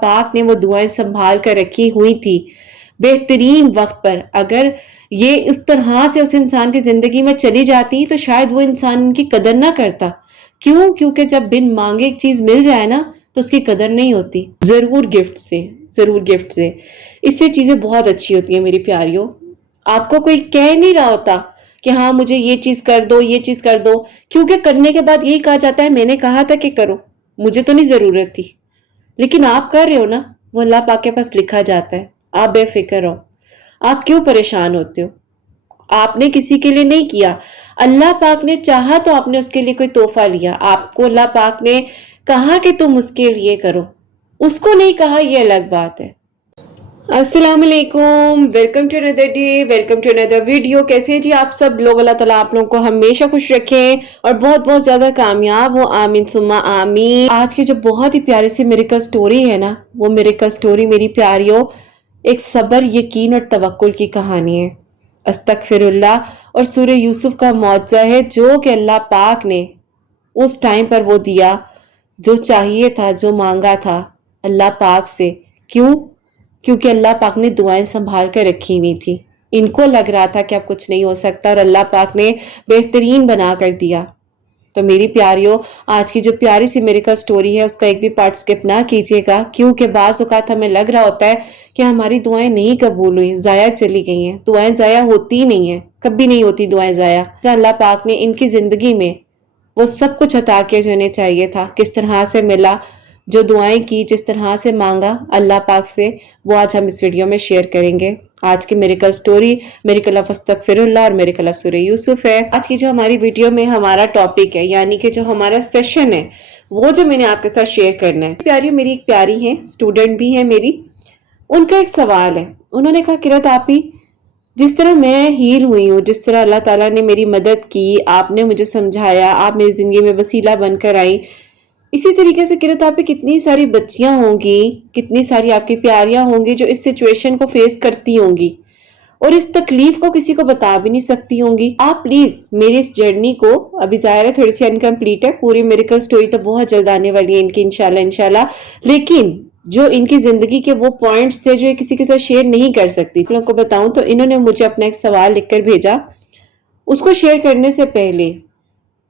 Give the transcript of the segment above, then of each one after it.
پاک نے وہ دعائیں سنبھال کر رکھی ہوئی تھی بہترین وقت پر. اگر یہ اس طرح سے اس انسان کی زندگی میں چلی جاتی تو شاید وہ انسان ان کی قدر نہ کرتا. کیوں؟ کیونکہ جب بن مانگے ایک چیز مل جائے نا تو اس کی قدر نہیں ہوتی. ضرور گفٹ سے، ضرور گفٹ سے، اس سے چیزیں بہت اچھی ہوتی ہیں میری پیاریوں. آپ کو کوئی کہہ نہیں رہا ہوتا کہ ہاں مجھے یہ چیز کر دو، یہ چیز کر دو، کیونکہ کرنے کے بعد یہی کہا جاتا ہے میں نے کہا تھا کہ کرو، مجھے تو نہیں ضرورت تھی. لیکن آپ کر رہے ہو نا، وہ اللہ پاک کے پاس لکھا جاتا ہے. آپ بے فکر ہو. آپ کیوں پریشان ہوتے ہو؟ آپ نے کسی کے لیے نہیں کیا، اللہ پاک نے چاہا تو آپ نے اس کے لیے کوئی تحفہ لیا. آپ کو اللہ پاک نے کہا کہ تم اس کے لیے کرو، اس کو نہیں کہا، یہ الگ بات ہے. السلام علیکم، ویلکم ٹو اندر ڈے، ویلکم ٹو اندر ویڈیو. کیسے ہیں جی آپ سب لوگ؟ اللہ تعالیٰ آپ لوگوں کو ہمیشہ خوش رکھیں اور بہت بہت زیادہ کامیاب ہو، آمین ثم آمین. آج کی جو بہت ہی پیاری سی میریکل سٹوری ہے نا، وہ میریکل سٹوری میری پیاریوں ایک صبر، یقین اور توکل کی کہانی ہے. استغفر اللہ اور سورہ یوسف کا معجزہ ہے جو کہ اللہ پاک نے اس ٹائم پر وہ دیا جو چاہیے تھا، جو مانگا تھا اللہ پاک سے. کیوں؟ کیونکہ اللہ پاک نے دعائیں سنبھال کر رکھی ہوئی تھی. ان کو لگ رہا تھا کہ اب کچھ نہیں ہو سکتا اور اللہ پاک نے بہترین بنا کر دیا. تو میری پیاریوں، آج کی جو پیاری سی میریکل سٹوری ہے اس کا ایک بھی پارٹ سکپ نہ کیجیے گا، کیونکہ بعض اوقات ہمیں لگ رہا ہوتا ہے کہ ہماری دعائیں نہیں قبول ہوئی، ضائع چلی گئی ہیں. دعائیں ضائع ہوتی نہیں ہیں، کبھی نہیں ہوتی دعائیں ضائع. اللہ پاک نے ان کی زندگی میں وہ سب کچھ عطا کیا جو انہیں چاہیے تھا. کس طرح سے ملا، جو دعائیں کی، جس طرح سے مانگا اللہ پاک سے، وہ آج ہم اس ویڈیو میں شیئر کریں گے. آج کی میریکل سٹوری میریکل آف استغفر اللہ اور میریکل آف سورہ یوسف ہے. آج کی جو ہماری ویڈیو میں ہمارا ٹاپک ہے، یعنی کہ جو ہمارا سیشن ہے، وہ جو میں نے آپ کے ساتھ شیئر کرنا ہے. پیاری میری ایک پیاری ہیں، اسٹوڈنٹ بھی ہیں میری. ان کا ایک سوال ہے. انہوں نے کہا قرت آپی، جس طرح میں ہیل ہوئی ہوں، جس طرح اللہ تعالیٰ نے میری مدد کی، آپ نے مجھے سمجھایا، آپ میری زندگی میں وسیلہ بن کر آئی، اسی طریقے سے قرت آپی کتنی ساری بچیاں ہوں گی، کتنی ساری آپ کی پیاریاں ہوں گی جو اس سچویشن کو فیس کرتی ہوں گی اور اس تکلیف کو کسی کو بتا بھی نہیں سکتی ہوں گی. آپ پلیز میری اس جرنی کو، ابھی ظاہر ہے تھوڑی سی انکمپلیٹ ہے، پوری میریکل سٹوری تو بہت جلد آنے والی ہے ان کی انشاءاللہ، لیکن جو ان کی زندگی کے وہ پوائنٹس تھے جو یہ کسی کے ساتھ شیئر نہیں کر سکتی. لوگوں کو بتاؤں تو انہوں نے مجھے اپنا ایک سوال لکھ کر بھیجا. اس کو شیئر کرنے سے پہلے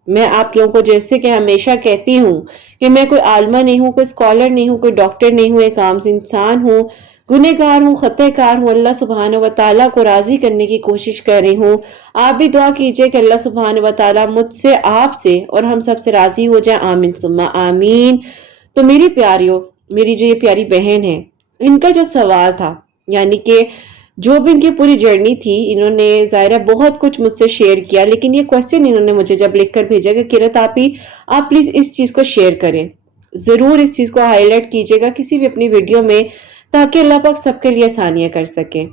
میں آپ لوگوں کو جیسے کہ ہمیشہ کہتی ہوں کہ میں کوئی عالمہ نہیں ہوں، کوئی اسکالر نہیں ہوں، کوئی ڈاکٹر نہیں ہوں، ایک عام انسان ہوں، گنہگار ہوں، خطا کار ہوں. اللہ سبحانہ و تعالیٰ کو راضی کرنے کی کوشش کر رہی ہوں. آپ بھی دعا کیجئے کہ اللہ سبحانہ و تعالیٰ مجھ سے، آپ سے اور ہم سب سے راضی ہو جائے، آمین ثم آمین. تو میری پیاریوں، میری جو یہ پیاری بہن ہے، ان کا جو سوال تھا، یعنی کہ جو بھی ان کی پوری جرنی تھی، انہوں نے ظاہرہ بہت کچھ مجھ سے شیئر کیا، لیکن یہ کوسچن انہوں نے مجھے جب لکھ کر بھیجا کہ قرت آپی آپ پلیز اس چیز کو شیئر کریں، ضرور اس چیز کو ہائی لائٹ کیجیے گا کسی بھی اپنی ویڈیو میں، تاکہ اللہ پاک سب کے لیے آسانیاں کر سکیں.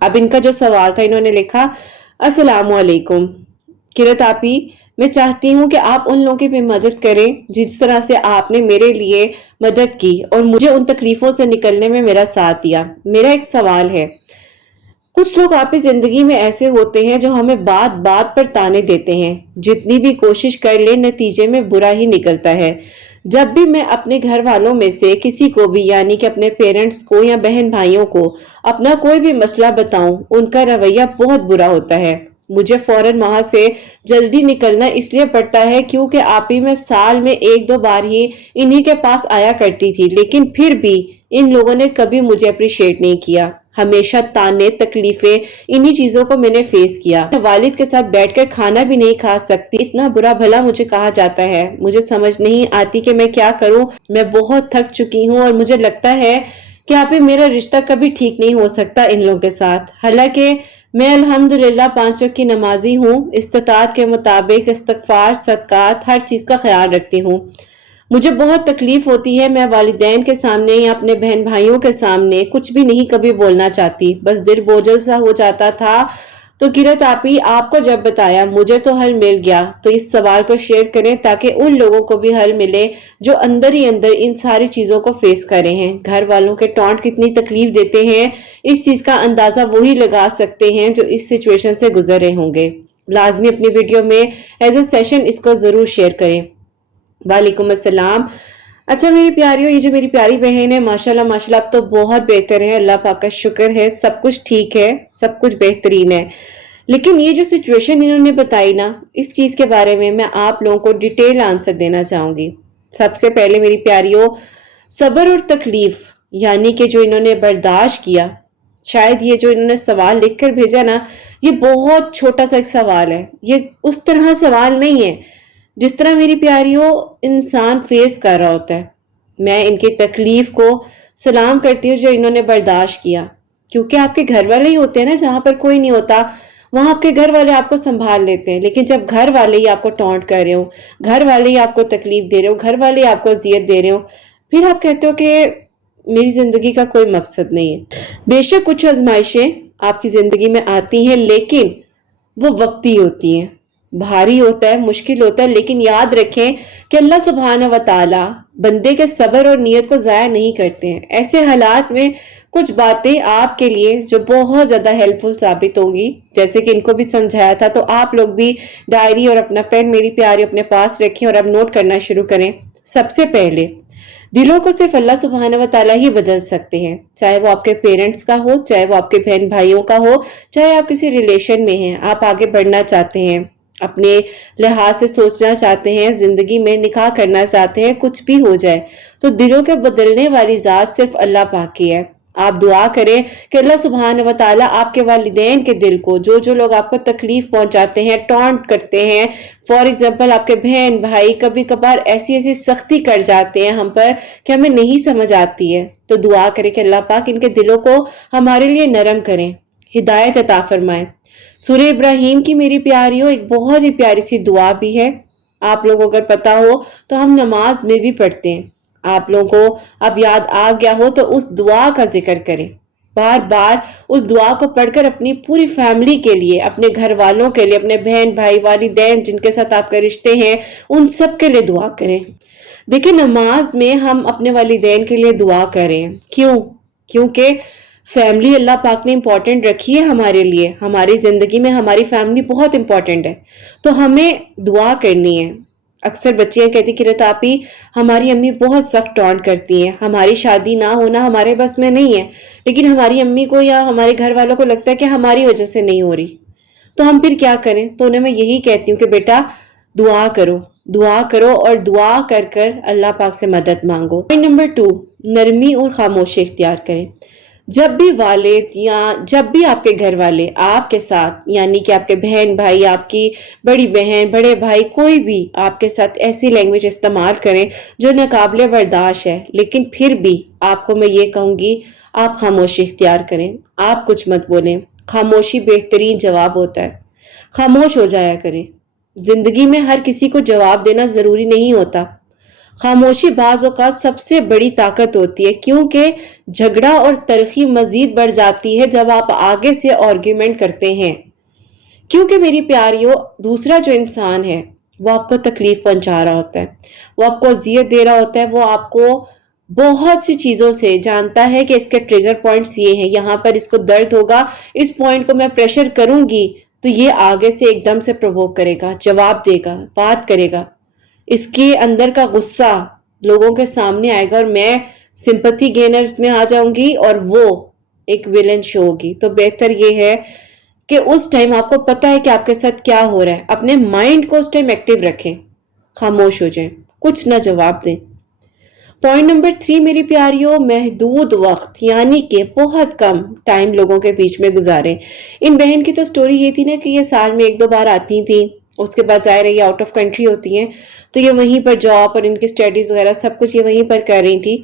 اب ان کا جو سوال تھا، انہوں نے لکھا، السلام علیکم قرت آپی، میں چاہتی ہوں کہ آپ ان لوگوں کی بھی مدد کریں جس طرح سے آپ نے میرے لیے مدد کی اور مجھے ان تکلیفوں سے نکلنے میں میرا ساتھ دیا. میرا ایک سوال ہے، کچھ لوگ آپ کی زندگی میں ایسے ہوتے ہیں جو ہمیں بات بات پر تانے دیتے ہیں، جتنی بھی کوشش کر لیں نتیجے میں برا ہی نکلتا ہے. جب بھی میں اپنے گھر والوں میں سے کسی کو بھی، یعنی کہ اپنے پیرنٹس کو یا بہن بھائیوں کو اپنا کوئی بھی مسئلہ بتاؤں، ان کا رویہ بہت برا ہوتا ہے. مجھے فوراً وہاں سے جلدی نکلنا اس لیے پڑتا ہے کیونکہ آپ ہی میں سال میں 1-2 بار ہی انہی کے پاس آیا کرتی تھی، لیکن پھر بھی ان لوگوں نے کبھی مجھے اپریشیٹ نہیں کیا. ہمیشہ تانے، تکلیفیں، انہی چیزوں کو میں نے فیس کیا. میں والد کے ساتھ بیٹھ کر کھانا بھی نہیں کھا سکتی، اتنا برا بھلا مجھے کہا جاتا ہے. مجھے سمجھ نہیں آتی کہ میں کیا کروں. میں بہت تھک چکی ہوں اور مجھے لگتا ہے کہ آپ میرا رشتہ کبھی ٹھیک نہیں ہو سکتا ان لوگوں کے ساتھ. حالانکہ میں الحمدللہ 5 وقت کی نمازی ہوں، استطاعت کے مطابق استغفار، صدقات، ہر چیز کا خیال رکھتی ہوں. مجھے بہت تکلیف ہوتی ہے، میں والدین کے سامنے یا اپنے بہن بھائیوں کے سامنے کچھ بھی نہیں کبھی بولنا چاہتی، بس دل بوجھل سا ہو جاتا تھا. تو قرت آپی، آپ کو جب بتایا مجھے تو حل مل گیا، تو اس سوال کو شیئر کریں تاکہ ان لوگوں کو بھی حل ملے جو اندر ہی اندر ان ساری چیزوں کو فیس کر رہے ہیں. گھر والوں کے ٹونٹ کتنی تکلیف دیتے ہیں، اس چیز کا اندازہ وہی لگا سکتے ہیں جو اس سچویشن سے گزر رہے ہوں گے. لازمی اپنی ویڈیو میں ایز اے سیشن اس کو ضرور شیئر کریں. وعلیکم السلام. اچھا میری پیاریوں، یہ جو میری پیاری بہن ہے ماشاءاللہ ماشاءاللہ اب تو بہت بہتر ہے، اللہ پاک کا شکر ہے، سب کچھ ٹھیک ہے، سب کچھ بہترین ہے۔ لیکن یہ جو سچویشن انہوں نے بتائی نا، اس چیز کے بارے میں آپ لوگوں کو ڈیٹیل آنسر دینا چاہوں گی۔ سب سے پہلے میری پیاریوں، صبر اور تکلیف یعنی کہ جو انہوں نے برداشت کیا، شاید یہ جو انہوں نے سوال لکھ کر بھیجا نا، یہ بہت چھوٹا سا ایک سوال ہے، یہ اس طرح سوال نہیں ہے جس طرح میری پیاریوں انسان فیس کر رہا ہوتا ہے۔ میں ان کی تکلیف کو سلام کرتی ہوں جو انہوں نے برداشت کیا، کیونکہ آپ کے گھر والے ہی ہوتے ہیں نا، جہاں پر کوئی نہیں ہوتا وہاں آپ کے گھر والے آپ کو سنبھال لیتے ہیں، لیکن جب گھر والے ہی آپ کو ٹونٹ کر رہے ہو، گھر والے ہی آپ کو تکلیف دے رہے ہو، گھر والے ہی آپ کو اذیت دے رہے ہو، پھر آپ کہتے ہو کہ میری زندگی کا کوئی مقصد نہیں ہے۔ بے شک کچھ آزمائشیں آپ کی زندگی میں آتی ہیں، لیکن وہ وقتی ہوتی ہیں، بھاری ہوتا ہے، مشکل ہوتا ہے، لیکن یاد رکھیں کہ اللہ سبحانہ و تعالی بندے کے صبر اور نیت کو ضائع نہیں کرتے ہیں۔ ایسے حالات میں کچھ باتیں آپ کے لیے جو بہت زیادہ ہیلپ فل ثابت ہوگی، جیسے کہ ان کو بھی سمجھایا تھا، تو آپ لوگ بھی ڈائری اور اپنا پین میری پیاری اپنے پاس رکھیں اور اب نوٹ کرنا شروع کریں۔ سب سے پہلے دلوں کو صرف اللہ سبحانہ و تعالیٰ ہی بدل سکتے ہیں، چاہے وہ آپ کے پیرنٹس کا ہو، چاہے وہ آپ کے بہن بھائیوں کا ہو، چاہے آپ کسی ریلیشن میں ہیں، آپ آگے بڑھنا چاہتے ہیں، اپنے لحاظ سے سوچنا چاہتے ہیں، زندگی میں نکاح کرنا چاہتے ہیں، کچھ بھی ہو جائے تو دلوں کے بدلنے والی ذات صرف اللہ پاک کی ہے۔ آپ دعا کریں کہ اللہ سبحانہ و تعالیٰ آپ کے والدین کے دل کو، جو لوگ آپ کو تکلیف پہنچاتے ہیں، ٹونٹ کرتے ہیں، فار ایگزامپل آپ کے بہن بھائی کبھی کبھار ایسی سختی کر جاتے ہیں ہم پر کہ ہمیں نہیں سمجھ آتی ہے، تو دعا کریں کہ اللہ پاک ان کے دلوں کو ہمارے لیے نرم کریں، ہدایت عطا فرمائیں۔ سورہ ابراہیم کی میری پیاریوں ایک بہت ہی پیاری سی دعا بھی ہے، آپ لوگوں کو اگر پتا ہو تو ہم نماز میں بھی پڑھتے ہیں، آپ لوگوں کو اب یاد آ گیا ہو تو اس دعا کا ذکر کریں، بار بار اس دعا کو پڑھ کر اپنی پوری فیملی کے لیے، اپنے گھر والوں کے لیے، اپنے بہن بھائی والدین جن کے ساتھ آپ کے رشتے ہیں ان سب کے لیے دعا کریں۔ دیکھیں نماز میں ہم اپنے والدین کے لیے دعا کریں، کیونکہ فیملی اللہ پاک نے امپورٹنٹ رکھی ہے ہمارے لیے، ہماری زندگی میں ہماری فیملی بہت امپورٹنٹ ہے، تو ہمیں دعا کرنی ہے۔ اکثر بچیاں کہتی کہ رتاپی ہماری امی بہت سخت ٹونٹ کرتی ہیں، ہماری شادی نہ ہونا ہمارے بس میں نہیں ہے، لیکن ہماری امی کو یا ہمارے گھر والوں کو لگتا ہے کہ ہماری وجہ سے نہیں ہو رہی، تو ہم پھر کیا کریں؟ تو انہیں میں یہی کہتی ہوں کہ بیٹا دعا کرو اور دعا کر کر اللہ پاک سے مدد مانگو۔ پوائنٹ نمبر 2، نرمی اور خاموشی اختیار کریں۔ جب بھی والد یا جب بھی آپ کے گھر والے آپ کے ساتھ، یعنی کہ آپ کے بہن بھائی، آپ کی بڑی بہن، بڑے بھائی، کوئی بھی آپ کے ساتھ ایسی لینگویج استعمال کریں جو ناقابل برداشت ہے، لیکن پھر بھی آپ کو میں یہ کہوں گی آپ خاموشی اختیار کریں، آپ کچھ مت بولیں، خاموشی بہترین جواب ہوتا ہے، خاموش ہو جایا کریں۔ زندگی میں ہر کسی کو جواب دینا ضروری نہیں ہوتا، خاموشی بعض اوقات سب سے بڑی طاقت ہوتی ہے، کیونکہ جھگڑا اور تلخی مزید بڑھ جاتی ہے جب آپ آگے سے آرگیومنٹ کرتے ہیں، کیونکہ میری پیاریوں دوسرا جو انسان ہے وہ آپ کو تکلیف پہنچا رہا ہوتا ہے، وہ آپ کو اذیت دے رہا ہوتا ہے، وہ آپ کو بہت سی چیزوں سے جانتا ہے کہ اس کے ٹریگر پوائنٹس یہ ہیں، یہاں پر اس کو درد ہوگا، اس پوائنٹ کو میں پریشر کروں گی تو یہ آگے سے ایک دم سے پرووک کرے گا، جواب دے گا، بات کرے گا، اس کے اندر کا غصہ لوگوں کے سامنے آئے گا اور میں سمپتھی گینرز میں آ جاؤں گی اور وہ ایک ویلن شو ہوگی۔ تو بہتر یہ ہے کہ اس ٹائم آپ کو پتا ہے کہ آپ کے ساتھ کیا ہو رہا ہے، اپنے مائنڈ کو اس ٹائم ایکٹیو رکھیں، خاموش ہو جائیں، کچھ نہ جواب دیں۔ پوائنٹ نمبر 3 میری پیاریوں، محدود وقت یعنی کہ بہت کم ٹائم لوگوں کے بیچ میں گزاریں۔ ان بہن کی تو سٹوری یہ تھی نا کہ یہ سال میں 1-2 بار آتی تھیں، اس کے بعد ظاہر ہے یہ آؤٹ آف کنٹری ہوتی ہیں، تو یہ وہیں پر جاب اور ان کی اسٹڈیز وغیرہ سب کچھ یہ وہیں پر کر رہی تھی۔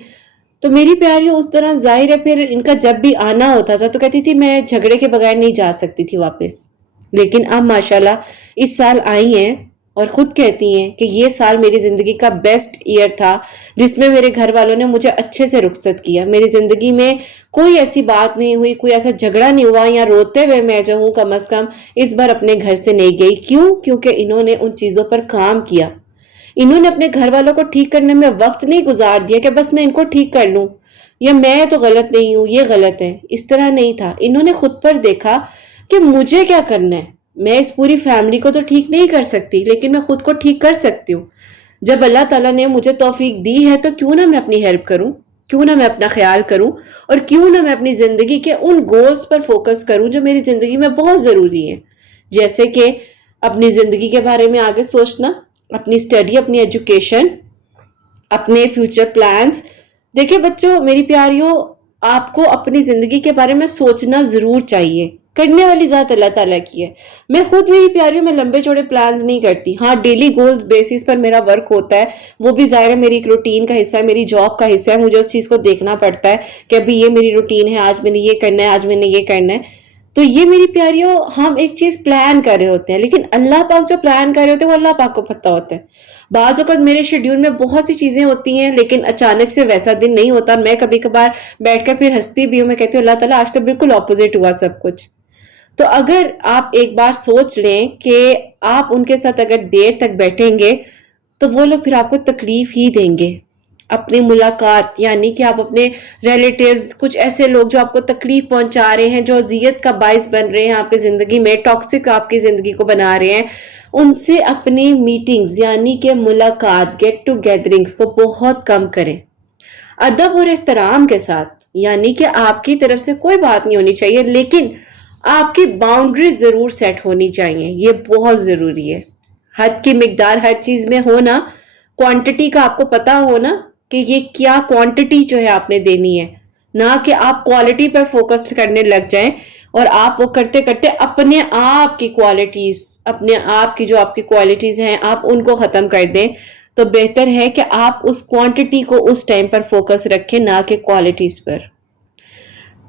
تو میری پیاریوں اس طرح ظاہر ہے پھر ان کا جب بھی آنا ہوتا تھا تو کہتی تھی میں جھگڑے کے بغیر نہیں جا سکتی تھی واپس، لیکن اب ماشاءاللہ اس سال آئی ہیں اور خود کہتی ہیں کہ یہ سال میری زندگی کا بیسٹ ایئر تھا جس میں میرے گھر والوں نے مجھے اچھے سے رخصت کیا، میری زندگی میں کوئی ایسی بات نہیں ہوئی، کوئی ایسا جھگڑا نہیں ہوا، یا روتے ہوئے میں جو ہوں کم از کم اس بار اپنے گھر سے نہیں گئی۔ کیونکہ انہوں نے ان چیزوں پر کام کیا، انہوں نے اپنے گھر والوں کو ٹھیک کرنے میں وقت نہیں گزار دیا کہ بس میں ان کو ٹھیک کر لوں، یا میں تو غلط نہیں ہوں یہ غلط ہے، اس طرح نہیں تھا، انہوں نے خود پر دیکھا کہ مجھے کیا کرنا ہے، میں اس پوری فیملی کو تو ٹھیک نہیں کر سکتی لیکن میں خود کو ٹھیک کر سکتی ہوں، جب اللہ تعالیٰ نے مجھے توفیق دی ہے تو کیوں نہ میں اپنی ہیلپ کروں، کیوں نہ میں اپنا خیال کروں، اور کیوں نہ میں اپنی زندگی کے ان گولز پر فوکس کروں جو میری زندگی میں بہت ضروری ہے، جیسے کہ اپنی زندگی کے بارے میں آگے سوچنا، اپنی اسٹڈی، اپنی ایجوکیشن، اپنے فیوچر پلانز۔ دیکھیں بچوں، میری پیاریوں، آپ کو اپنی زندگی کے بارے میں سوچنا ضرور چاہیے، کرنے والی ذات اللہ تعالیٰ کی ہے۔ میں خود میری پیاریوں میں لمبے چوڑے پلانز نہیں کرتی، ہاں ڈیلی گولز بیسس پر میرا ورک ہوتا ہے، وہ بھی ظاہر ہے میری ایک روٹین کا حصہ ہے، میری جاب کا حصہ ہے، مجھے اس چیز کو دیکھنا پڑتا ہے کہ ابھی یہ میری روٹین ہے، آج میں نے یہ کرنا ہے، آج میں نے یہ کرنا ہے۔ تو یہ میری پیاریوں، ہم ایک چیز پلان کر رہے ہوتے ہیں، لیکن اللہ پاک جو پلان کر رہے ہوتے ہیں وہ اللہ پاک کو پتہ ہوتا ہے۔ بعض اوقات میرے شیڈیول میں بہت سی چیزیں ہوتی ہیں، لیکن اچانک سے ویسا دن نہیں ہوتا، میں کبھی کبھار بیٹھ کر پھر ہنستی بھی ہوں، میں کہتی ہوں اللہ تعالیٰ آج تو بالکل اپوزٹ ہوا سب کچھ۔ تو اگر آپ ایک بار سوچ لیں کہ آپ ان کے ساتھ اگر دیر تک بیٹھیں گے تو وہ لوگ پھر آپ کو تکلیف ہی دیں گے۔ اپنی ملاقات، یعنی کہ آپ اپنے ریلیٹیوز، کچھ ایسے لوگ جو آپ کو تکلیف پہنچا رہے ہیں، جو اذیت کا باعث بن رہے ہیں آپ کی زندگی میں، ٹاکسک آپ کی زندگی کو بنا رہے ہیں، ان سے اپنی میٹنگز یعنی کہ ملاقات، گیٹ ٹو گیدرنگز کو بہت کم کریں، ادب اور احترام کے ساتھ۔ یعنی کہ آپ کی طرف سے کوئی بات نہیں ہونی چاہیے، لیکن آپ کی باؤنڈری ضرور سیٹ ہونی چاہیے، یہ بہت ضروری ہے۔ حد کی مقدار ہر چیز میں ہونا، کوانٹٹی کا آپ کو پتا ہونا کہ یہ کیا کوانٹٹی جو ہے آپ نے دینی ہے، نہ کہ آپ کوالٹی پر فوکس کرنے لگ جائیں اور آپ وہ کرتے کرتے اپنے آپ کی کوالٹیز، اپنے آپ کی جو آپ کی کوالٹیز ہیں آپ ان کو ختم کر دیں۔ تو بہتر ہے کہ آپ اس کوانٹٹی کو اس ٹائم پر فوکس رکھیں، نہ کہ کوالٹیز پر۔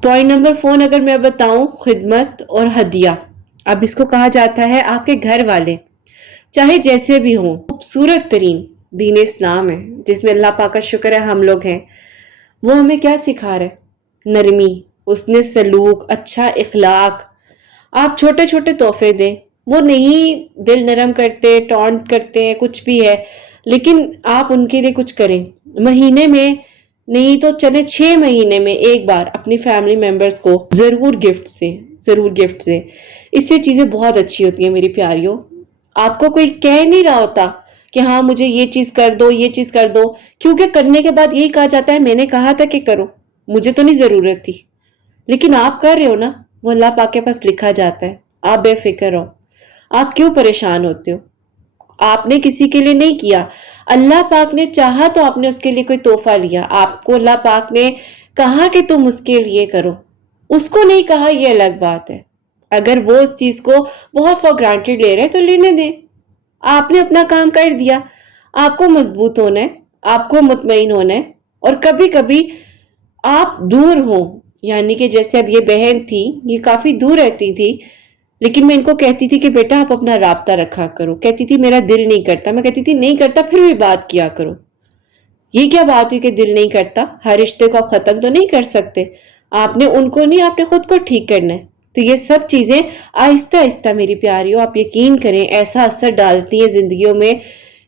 پوائنٹ نمبر 4 اگر میں بتاؤں، خدمت اور ہدیہ۔ اب اس کو کہا جاتا ہے آپ کے گھر والے چاہے جیسے بھی ہوں، خوبصورت ترین دین اسلام ہے جس میں اللہ پاک کا شکر ہے ہم لوگ ہیں، وہ ہمیں کیا سکھا رہا ہے؟ نرمی، حسن سلوک، اچھا اخلاق۔ آپ چھوٹے چھوٹے تحفے دیں، وہ نہیں دل نرم کرتے، ٹونٹ کرتے ہیں، کچھ بھی ہے، لیکن آپ ان کے لیے کچھ کریں۔ مہینے میں نہیں تو چلے 6 مہینے میں ایک بار اپنی فیملی ممبرز کو ضرور گفٹ دیں، ضرور گفٹ دیں۔ اس سے چیزیں بہت اچھی ہوتی ہیں میری پیاریوں۔ آپ کو کوئی کہہ نہیں رہا ہوتا کہ ہاں مجھے یہ چیز کر دو، یہ چیز کر دو، کیونکہ کرنے کے بعد یہی کہا جاتا ہے میں نے کہا تھا کہ کرو، مجھے تو نہیں ضرورت تھی، لیکن آپ کر رہے ہو نا، وہ اللہ پاک کے پاس لکھا جاتا ہے۔ آپ بے فکر ہو، آپ کیوں پریشان ہوتے ہو؟ آپ نے کسی کے لیے نہیں کیا، اللہ پاک نے چاہا تو آپ نے اس کے لیے کوئی تحفہ لیا، آپ کو اللہ پاک نے کہا کہ تم اس کے لیے کرو، اس کو نہیں کہا، یہ الگ بات ہے۔ اگر وہ اس چیز کو بہت فار گرانٹیڈ لے رہے تو لینے دیں، آپ نے اپنا کام کر دیا۔ آپ کو مضبوط ہونا ہے، آپ کو مطمئن ہونا ہے، اور کبھی کبھی آپ دور ہوں، یعنی کہ جیسے اب یہ بہن تھی، یہ کافی دور رہتی تھی، لیکن میں ان کو کہتی تھی کہ بیٹا آپ اپنا رابطہ رکھا کرو، کہتی تھی میرا دل نہیں کرتا، میں کہتی تھی نہیں کرتا پھر بھی بات کیا کرو۔ یہ کیا بات ہوئی کہ دل نہیں کرتا؟ ہر رشتے کو آپ ختم تو نہیں کر سکتے، آپ نے ان کو نہیں، آپ نے خود کو ٹھیک کرنا ہے۔ تو یہ سب چیزیں آہستہ آہستہ میری پیاریوں، آپ یقین کریں ایسا اثر ڈالتی ہیں زندگیوں میں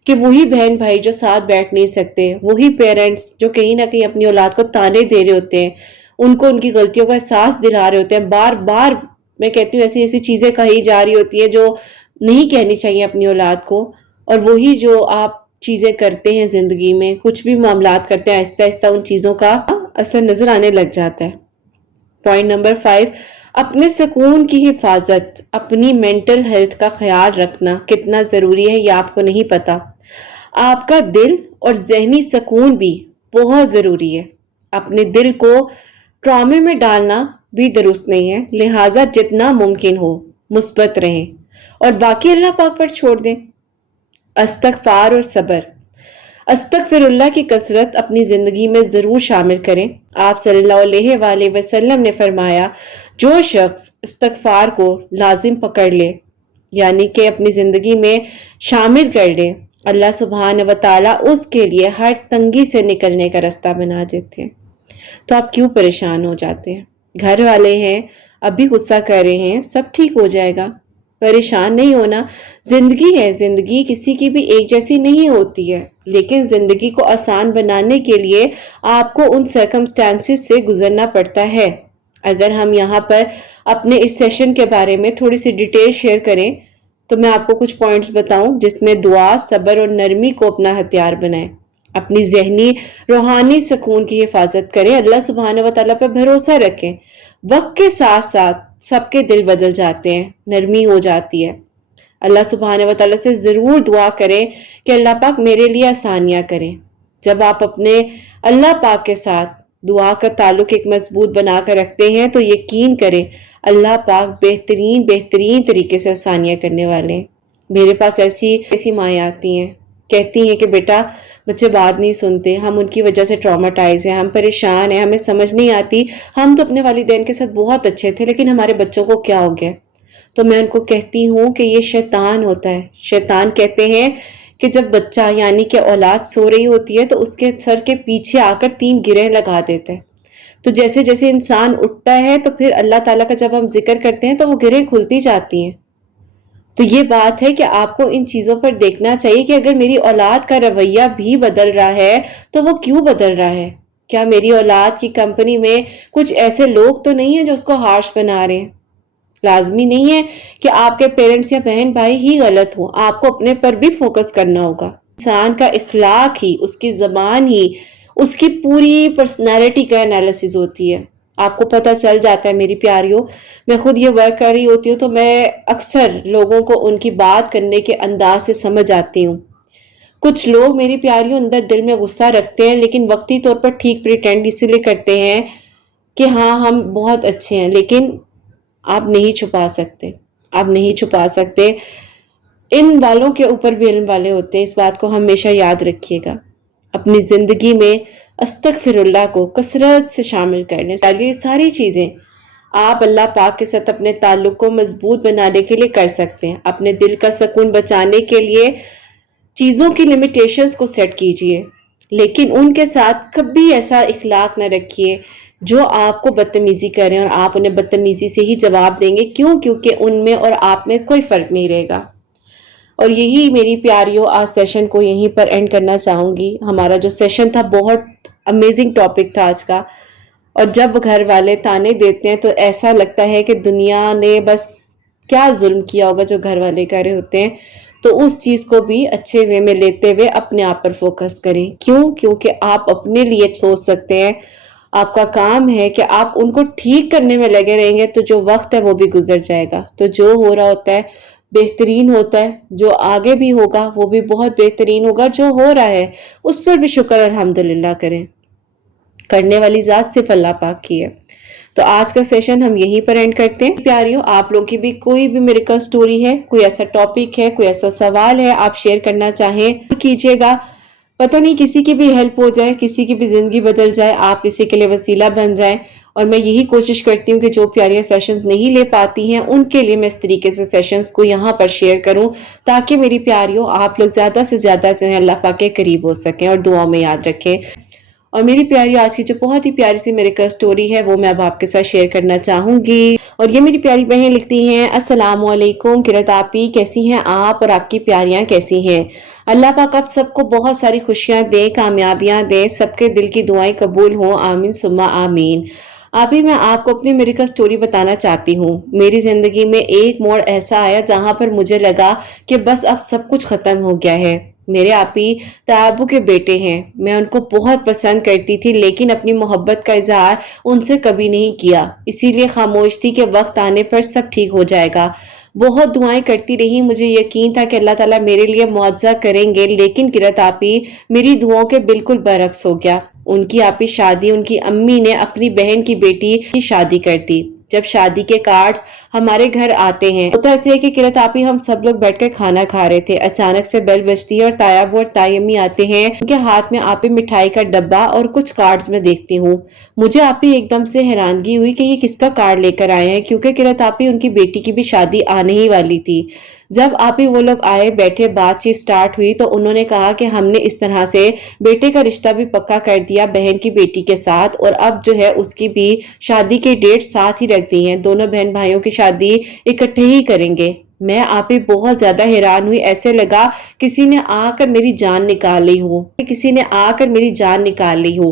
کہ وہی بہن بھائی جو ساتھ بیٹھ نہیں سکتے، وہی پیرنٹس جو کہیں نہ کہیں اپنی اولاد کو تانے دے رہے ہوتے ہیں، ان کو ان کی غلطیوں کا احساس دلا رہے ہوتے ہیں، بار بار میں کہتی ہوں ایسی ایسی چیزیں کہی جا رہی ہوتی ہیں جو نہیں کہنی چاہیے اپنی اولاد کو، اور وہی جو آپ چیزیں کرتے ہیں زندگی میں، کچھ بھی معاملات کرتے ہیں، آہستہ آہستہ ان چیزوں کا اثر نظر آنے لگ جاتا ہے۔ پوائنٹ نمبر 5، اپنے سکون کی حفاظت، اپنی مینٹل ہیلتھ کا خیال رکھنا کتنا ضروری ہے یہ آپ کو نہیں پتا۔ آپ کا دل اور ذہنی سکون بھی بہت ضروری ہے۔ اپنے دل کو ٹرامے میں ڈالنا بھی درست نہیں ہے، لہٰذا جتنا ممکن ہو مثبت رہیں اور باقی اللہ پاک پر چھوڑ دیں۔ استغفار اور صبر، استغفر اللہ کی کثرت اپنی زندگی میں ضرور شامل کریں۔ آپ صلی اللہ علیہ وآلہ وسلم نے فرمایا جو شخص استغفار کو لازم پکڑ لے، یعنی کہ اپنی زندگی میں شامل کر لے، اللہ سبحانہ و تعالیٰ اس کے لیے ہر تنگی سے نکلنے کا راستہ بنا دیتے ہیں۔ تو آپ کیوں پریشان ہو جاتے ہیں؟ گھر والے ہیں، ابھی غصہ کر رہے ہیں، سب ٹھیک ہو جائے گا، پریشان نہیں ہونا۔ زندگی ہے، زندگی کسی کی بھی ایک جیسی نہیں ہوتی ہے، لیکن زندگی کو آسان بنانے کے لیے آپ کو ان سرکمسٹانسز سے گزرنا پڑتا ہے۔ اگر ہم یہاں پر اپنے اس سیشن کے بارے میں تھوڑی سی ڈیٹیل شیئر کریں تو میں آپ کو کچھ پوائنٹس بتاؤں جس میں دعا، صبر اور نرمی کو اپنا ہتھیار بنائیں، اپنی ذہنی روحانی سکون کی حفاظت کریں، اللہ سبحانہ و تعالیٰ پہ بھروسہ رکھیں۔ وقت کے ساتھ ساتھ سب کے دل بدل جاتے ہیں، نرمی ہو جاتی ہے۔ اللہ سبحانہ و تعالیٰ سے ضرور دعا کریں کہ اللہ پاک میرے لیے آسانیاں کریں۔ جب آپ اپنے اللہ پاک کے ساتھ دعا کا تعلق ایک مضبوط بنا کر رکھتے ہیں تو یقین کریں اللہ پاک بہترین طریقے سے آسانیاں کرنے والے ہیں۔ میرے پاس ایسی مائیں آتی ہیں، کہتی ہیں کہ بیٹا بچے بات نہیں سنتے، ہم ان کی وجہ سے ٹرامیٹائز ہیں، ہم پریشان ہیں، ہمیں سمجھ نہیں آتی، ہم تو اپنے والدین کے ساتھ بہت اچھے تھے لیکن ہمارے بچوں کو کیا ہو گیا؟ تو میں ان کو کہتی ہوں کہ یہ شیطان ہوتا ہے۔ شیطان کہتے ہیں کہ جب بچہ یعنی کہ اولاد سو رہی ہوتی ہے تو اس کے سر کے پیچھے آ کر 3 گرہ لگا دیتے ہیں۔ تو جیسے جیسے انسان اٹھتا ہے تو پھر اللہ تعالیٰ کا جب ہم ذکر کرتے ہیں تو وہ گرہ کھلتی جاتی ہیں۔ تو یہ بات ہے کہ آپ کو ان چیزوں پر دیکھنا چاہیے کہ اگر میری اولاد کا رویہ بھی بدل رہا ہے تو وہ کیوں بدل رہا ہے؟ کیا میری اولاد کی کمپنی میں کچھ ایسے لوگ تو نہیں ہیں جو اس کو ہارش بنا رہے ہیں؟ لازمی نہیں ہے کہ آپ کے پیرنٹس یا بہن بھائی ہی غلط ہوں، آپ کو اپنے پر بھی فوکس کرنا ہوگا۔ انسان کا اخلاق ہی، اس کی زبان ہی، اس کی پوری پرسنالٹی کا انالیسز ہوتی ہے۔ آپ کو پتہ چل جاتا ہے میری پیاریوں، میں خود یہ ورک کر رہی ہوتی ہوں تو میں اکثر لوگوں کو ان کی بات کرنے کے انداز سے سمجھ آتی ہوں۔ کچھ لوگ میری پیاریوں اندر دل میں غصہ رکھتے ہیں لیکن وقتی طور پر ٹھیک پریٹینڈ اسی لیے کرتے ہیں کہ ہاں ہم بہت اچھے ہیں، لیکن آپ نہیں چھپا سکتے، آپ نہیں چھپا سکتے۔ ان والوں کے اوپر بھی علم والے ہوتے ہیں، اس بات کو ہمیشہ یاد رکھیے گا۔ اپنی زندگی میں استغفر اللہ کو کثرت سے شامل کرنے، یہ ساری چیزیں آپ اللہ پاک کے ساتھ اپنے تعلق کو مضبوط بنانے کے لیے کر سکتے ہیں۔ اپنے دل کا سکون بچانے کے لیے چیزوں کی لمیٹیشنز کو سیٹ کیجئے، لیکن ان کے ساتھ کبھی ایسا اخلاق نہ رکھیے جو آپ کو بدتمیزی کریں اور آپ انہیں بدتمیزی سے ہی جواب دیں گے۔ کیوں؟ کیونکہ ان میں اور آپ میں کوئی فرق نہیں رہے گا۔ اور یہی میری پیاریوں، آج سیشن کو یہیں پر اینڈ کرنا چاہوں گی۔ ہمارا جو سیشن تھا بہت امیزنگ ٹاپک تھا آج کا، اور جب گھر والے تانے دیتے ہیں تو ایسا لگتا ہے کہ دنیا نے بس کیا ظلم کیا ہوگا جو گھر والے کر رہے ہوتے ہیں۔ تو اس چیز کو بھی اچھے وے میں لیتے ہوئے اپنے آپ پر فوکس کریں۔ کیوں؟ کیونکہ آپ اپنے لیے سوچ سکتے ہیں، آپ کا کام ہے کہ آپ ان کو ٹھیک کرنے میں لگے رہیں گے تو جو وقت ہے وہ بھی گزر جائے گا۔ تو جو ہو رہا ہوتا ہے بہترین ہوتا ہے، جو آگے بھی ہوگا وہ بھی بہت بہترین ہوگا۔ جو ہو رہا ہے اس پر بھی شکر الحمدللہ کریں، کرنے والی ذات صرف اللہ پاک کی ہے۔ تو آج کا سیشن ہم یہیں پر اینڈ کرتے ہیں۔ پیاریوں، آپ لوگوں کی بھی کوئی بھی میریکل سٹوری ہے، کوئی ایسا ٹاپک ہے، کوئی ایسا سوال ہے آپ شیئر کرنا چاہیں کیجئے گا۔ پتہ نہیں کسی کی بھی ہیلپ ہو جائے، کسی کی بھی زندگی بدل جائے، آپ کسی کے لیے وسیلہ بن جائیں۔ اور میں یہی کوشش کرتی ہوں کہ جو پیاریاں سیشنز نہیں لے پاتی ہیں ان کے لیے میں اس طریقے سے سیشنز کو یہاں پر شیئر کروں تاکہ میری پیاریوں آپ لوگ زیادہ سے زیادہ جو ہے اللہ پاک کے قریب ہو سکیں اور دعاؤں میں یاد رکھیں۔ اور میری پیاری آج کی جو بہت ہی پیاری سی میریکل سٹوری ہے وہ میں اب آپ کے ساتھ شیئر کرنا چاہوں گی۔ اور یہ میری پیاری بہن لکھتی ہیں، السلام علیکم قرۃ آپی، کیسی ہیں آپ اور آپ کی پیاریاں کیسی ہیں؟ اللہ پاک آپ سب کو بہت ساری خوشیاں دے، کامیابیاں دے، سب کے دل کی دعائیں قبول ہوں، آمین ثم آمین۔ ابھی میں آپ کو اپنی میریکل سٹوری بتانا چاہتی ہوں۔ میری زندگی میں ایک موڑ ایسا آیا جہاں پر مجھے لگا کہ بس اب سب کچھ ختم ہو گیا ہے۔ میرے آپی تابو کے بیٹے ہیں، میں ان کو بہت پسند کرتی تھی لیکن اپنی محبت کا اظہار ان سے کبھی نہیں کیا، اسی لیے خاموش تھی کہ وقت آنے پر سب ٹھیک ہو جائے گا۔ بہت دعائیں کرتی رہی، مجھے یقین تھا کہ اللہ تعالیٰ میرے لیے معجزہ کریں گے، لیکن قرۃ آپی میری دعاؤں کے بالکل برعکس ہو گیا۔ ان کی آپی شادی ان کی امی نے اپنی بہن کی بیٹی کی شادی کر دی۔ جب شادی کے کارڈز ہمارے گھر آتے ہیں ہوتا ایسے ہے کہ قرۃ آپی ہم سب لوگ بیٹھ کر کھانا کھا رہے تھے، اچانک سے بیل بجتی ہے اور تایا ابو اور تائی امی آتے ہیں، ان کے ہاتھ میں آپی مٹھائی کا ڈبہ اور کچھ کارڈز میں دیکھتی ہوں۔ مجھے آپی ایک دم سے حیرانگی ہوئی کہ یہ کس کا کارڈ لے کر آئے ہیں، کیونکہ قرۃ آپی ان کی بیٹی کی بھی شادی آنے ہی والی تھی۔ جب آپی وہ لوگ آئے، بیٹھے، بات چیت سٹارٹ ہوئی تو انہوں نے کہا کہ ہم نے اس طرح سے بیٹے کا رشتہ بھی پکا کر دیا بہن کی بیٹی کے ساتھ، اور اب جو ہے اس کی بھی شادی کی ڈیٹ ساتھ ہی رکھ دی ہیں، دونوں بہن بھائیوں کی شادی اکٹھے ہی کریں گے۔ میں آپی بہت زیادہ حیران ہوئی، ایسے لگا کسی نے آ کر میری جان نکال لی ہو، کسی نے آ کر میری جان نکال لی ہو۔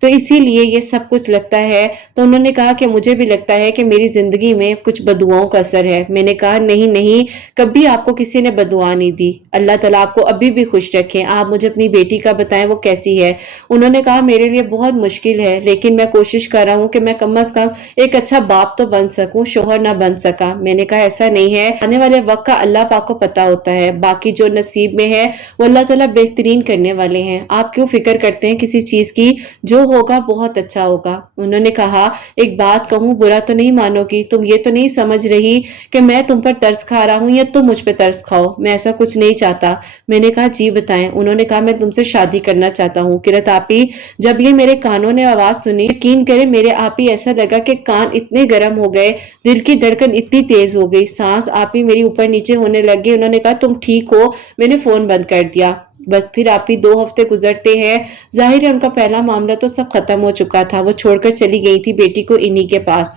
تو اسی لیے یہ سب کچھ لگتا ہے۔ تو انہوں نے کہا کہ مجھے بھی لگتا ہے کہ میری زندگی میں کچھ بددعاؤں کا اثر ہے۔ میں نے کہا نہیں نہیں، کبھی آپ کو کسی نے بددعا نہیں دی، اللہ تعالیٰ آپ کو ابھی بھی خوش رکھیں۔ آپ مجھے اپنی بیٹی کا بتائیں وہ کیسی ہے؟ انہوں نے کہا میرے لیے بہت مشکل ہے، لیکن میں کوشش کر رہا ہوں کہ میں کم از کم ایک اچھا باپ تو بن سکوں، شوہر نہ بن سکا۔ میں نے کہا ایسا نہیں ہے، آنے والے وقت کا اللہ پاک کو پتا ہوتا ہے، باقی جو نصیب میں ہے وہ اللہ تعالیٰ بہترین کرنے والے ہیں۔ آپ کیوں فکر کرتے ہیں کسی چیز کی؟ جو ہوگا بہت اچھا ہوگا۔ انہوں نے کہا ایک بات کہوں، برا تو نہیں مانو گی؟ تم یہ تو نہیں سمجھ رہی کہ میں تم پر ترس کھا رہا ہوں یا تم مجھ پہ ترس کھاؤ؟ میں ایسا کچھ نہیں چاہتا۔ میں نے کہا جی بتائیں۔ انہوں نے کہا میں تم سے شادی کرنا چاہتا ہوں۔ قرۃ آپی جب یہ میرے کانوں نے آواز سنی، یقین کرے میرے آپی ایسا لگا کہ کان اتنے گرم ہو گئے، دل کی دھڑکن اتنی تیز ہو گئی، سانس آپی میری اوپر نیچے ہونے لگی۔ انہوں نے کہا تم ٹھیک ہو؟ میں نے فون بند کر دیا۔ بس پھر آپی 2 ہفتے گزرتے ہیں، ظاہر ہے ان کا پہلا معاملہ تو سب ختم ہو چکا تھا، وہ چھوڑ کر چلی گئی تھی بیٹی کو انہی کے پاس۔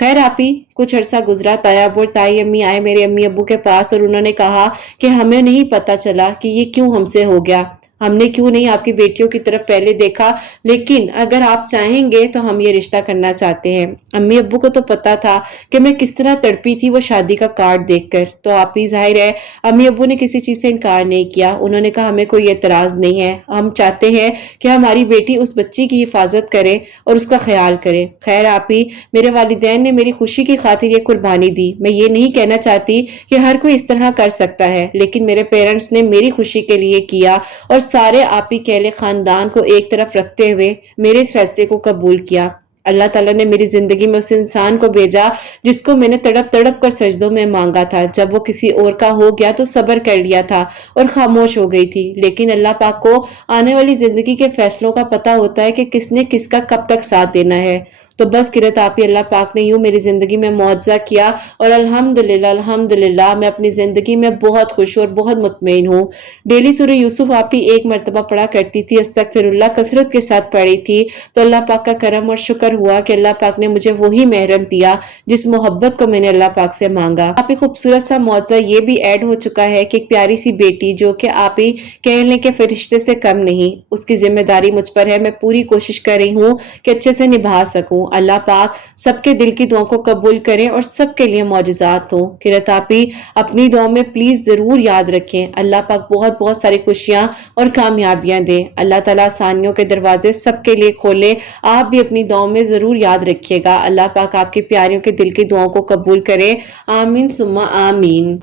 خیر آپی کچھ عرصہ گزرا، تایا ابو اور تائی امی آئے میرے امی ابو کے پاس اور انہوں نے کہا کہ ہمیں نہیں پتا چلا کہ یہ کیوں ہم سے ہو گیا، ہم نے کیوں نہیں آپ کی بیٹیوں کی طرف پہلے دیکھا، لیکن اگر آپ چاہیں گے تو ہم یہ رشتہ کرنا چاہتے ہیں۔ امی ابو کو تو پتا تھا کہ میں کس طرح تڑپی تھی وہ شادی کا کارڈ دیکھ کر، تو آپ ہی ظاہر ہے امی ابو نے کسی چیز سے انکار نہیں کیا۔ انہوں نے کہا ہمیں کوئی اعتراض نہیں ہے، ہم چاہتے ہیں کہ ہماری بیٹی اس بچی کی حفاظت کرے اور اس کا خیال کرے۔ خیر آپ ہی میرے والدین نے میری خوشی کی خاطر یہ قربانی دی۔ میں یہ نہیں کہنا چاہتی کہ ہر کوئی اس طرح کر سکتا ہے، لیکن میرے پیرنٹس نے میری خوشی کے لیے کیا اور سارے آپی کیلے خاندان کو ایک طرف رکھتے ہوئے میرے اس فیصلے کو قبول کیا۔ اللہ تعالیٰ نے میری زندگی میں اس انسان کو بھیجا جس کو میں نے تڑپ تڑپ کر سجدوں میں مانگا تھا۔ جب وہ کسی اور کا ہو گیا تو صبر کر لیا تھا اور خاموش ہو گئی تھی، لیکن اللہ پاک کو آنے والی زندگی کے فیصلوں کا پتہ ہوتا ہے کہ کس نے کس کا کب تک ساتھ دینا ہے۔ تو بس قرۃ آپی اللہ پاک نے یوں میری زندگی میں معجزہ کیا اور الحمدللہ میں اپنی زندگی میں بہت خوش اور بہت مطمئن ہوں۔ ڈیلی سورہ یوسف آپی ایک مرتبہ پڑھا کرتی تھی، استغفر اللہ کثرت کے ساتھ پڑھی تھی، تو اللہ پاک کا کرم اور شکر ہوا کہ اللہ پاک نے مجھے وہی محرم دیا جس محبت کو میں نے اللہ پاک سے مانگا۔ آپی خوبصورت سا معجزہ یہ بھی ایڈ ہو چکا ہے کہ ایک پیاری سی بیٹی جو کہ آپی کہہ لیں کہ فرشتے سے کم نہیں، اس کی ذمہ داری مجھ پر ہے، میں پوری کوشش کر رہی ہوں کہ اچھے سے نبھا سکوں۔ اللہ پاک سب کے دل کی دعاؤں کو قبول کریں اور سب کے لیے معجزات ہوں۔ قرۃ آپی اپنی دعاؤں میں پلیز ضرور یاد رکھیں، اللہ پاک بہت بہت ساری خوشیاں اور کامیابیاں دیں، اللہ تعالیٰ آسانیوں کے دروازے سب کے لیے کھولے۔ آپ بھی اپنی دعاؤں میں ضرور یاد رکھیے گا، اللہ پاک آپ کی پیاریوں کے دل کی دعاؤں کو قبول کرے، آمین ثم آمین۔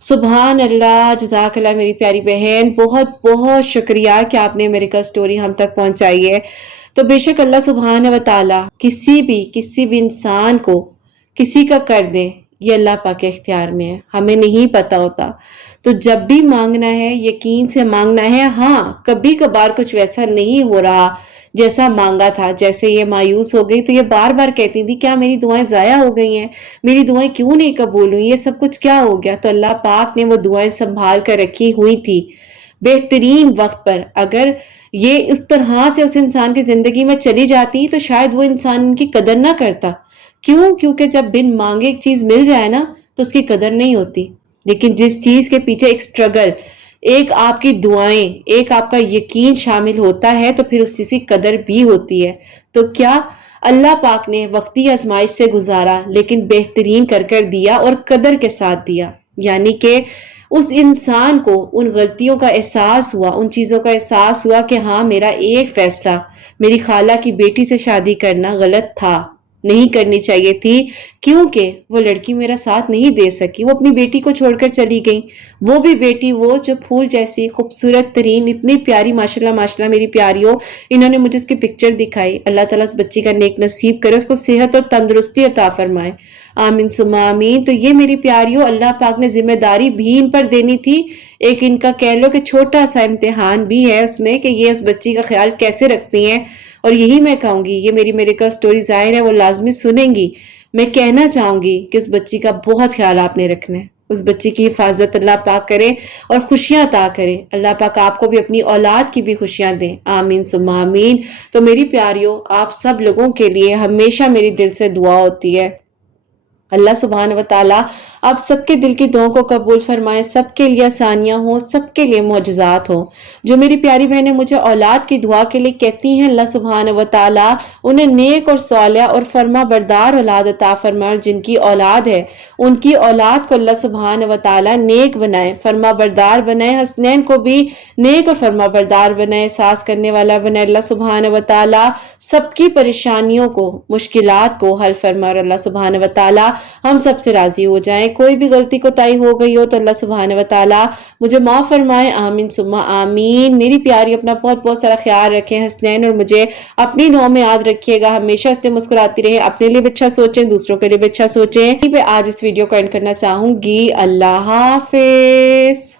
سبحان اللہ، جزاک اللہ میری پیاری بہن، بہت بہت شکریہ کہ آپ نے میریکل سٹوری ہم تک پہنچائی ہے۔ تو بے شک اللہ سبحانہ و تعالیٰ کسی بھی انسان کو کسی کا کر دے، یہ اللہ پاک کے اختیار میں ہے، ہمیں نہیں پتا ہوتا۔ تو جب بھی مانگنا ہے یقین سے مانگنا ہے۔ ہاں کبھی کبھار کچھ ویسا نہیں ہو رہا جیسا مانگا تھا، جیسے یہ مایوس ہو گئی تو یہ بار بار کہتی تھی کیا میری دعائیں ضائع ہو گئی ہیں، میری دعائیں کیوں نہیں قبول ہوئی، یہ سب کچھ کیا ہو گیا؟ تو اللہ پاک نے وہ دعائیں سنبھال کر رکھی ہوئی تھی بہترین وقت پر۔ اگر یہ اس طرح سے اس انسان کی زندگی میں چلی جاتی تو شاید وہ انسان ان کی قدر نہ کرتا۔ کیوں؟ کیونکہ جب بن مانگے ایک چیز مل جائے نا تو اس کی قدر نہیں ہوتی، لیکن جس چیز کے پیچھے ایک سٹرگل، ایک آپ کی دعائیں، ایک آپ کا یقین شامل ہوتا ہے تو پھر اس چیز کی قدر بھی ہوتی ہے۔ تو کیا اللہ پاک نے وقتی آزمائش سے گزارا لیکن بہترین کر کر دیا اور قدر کے ساتھ دیا، یعنی کہ اس انسان کو ان غلطیوں کا احساس ہوا، ان چیزوں کا احساس ہوا کہ ہاں میرا ایک فیصلہ، میری خالہ کی بیٹی سے شادی کرنا غلط تھا، نہیں کرنی چاہیے تھی، کیونکہ وہ لڑکی میرا ساتھ نہیں دے سکی، وہ اپنی بیٹی کو چھوڑ کر چلی گئی، وہ بھی بیٹی وہ جو پھول جیسی خوبصورت ترین، اتنی پیاری، ماشاءاللہ ماشاءاللہ میری پیاریوں، انہوں نے مجھے اس کی پکچر دکھائی، اللہ تعالیٰ اس بچی کا نیک نصیب کرے، اس کو صحت اور تندرستی عطا فرمائے، آمین ثم آمین۔ تو یہ میری پیاریوں اللہ پاک نے ذمہ داری بھی ان پر دینی تھی، ایک ان کا کہہ لو کہ چھوٹا سا امتحان بھی ہے اس میں کہ یہ اس بچی کا خیال کیسے رکھتی ہیں، اور یہی میں کہوں گی، یہ میری میریکل سٹوری ظاہر ہے وہ لازمی سنیں گی، میں کہنا چاہوں گی کہ اس بچی کا بہت خیال آپ نے رکھنا ہے، اس بچی کی حفاظت اللہ پاک کرے اور خوشیاں عطا کرے، اللہ پاک آپ کو بھی اپنی اولاد کی بھی خوشیاں دیں، آمین ثم آمین۔ تو میری پیاریوں آپ سب لوگوں کے لیے ہمیشہ میری دل سے دعا ہوتی ہے اللہ سبحانہ و تعالیٰ آپ سب کے دل کی دعاؤں کو قبول فرمائے، سب کے لیے آسانیاں ہوں، سب کے لیے معجزات ہوں۔ جو میری پیاری بہنیں مجھے اولاد کی دعا کے لیے کہتی ہیں، اللہ سبحانہ و تعالیٰ انہیں نیک اور صالح اور فرما بردار اولاد عطا فرمائے، اور جن کی اولاد ہے ان کی اولاد کو اللہ سبحانہ و تعالیٰ نیک بنائے، فرما بردار بنائے، حسنین کو بھی نیک اور فرما بردار بنائے، ساز کرنے والا بنائے۔ اللہ سبحانہ و تعالیٰ سب کی پریشانیوں کو، مشکلات کو حل فرمائے، اور اللہ سبحانہ و تعالیٰ ہم سب سے راضی ہو جائیں۔ کوئی بھی غلطی کوتاہی ہو گئی ہو تو اللہ سبحانہ و تعالیٰ مجھے معاف فرمائے، آمین ثم آمین۔ میری پیاری اپنا بہت بہت سارا خیال رکھیں حسنین، اور مجھے اپنی دعاؤں میں یاد رکھیے گا، ہمیشہ اس سے مسکراتی رہیں، اپنے لیے بھی اچھا سوچیں، دوسروں کے لیے بھی اچھا سوچیں۔ آج اس ویڈیو کو اینڈ کرنا چاہوں گی۔ اللہ حافظ۔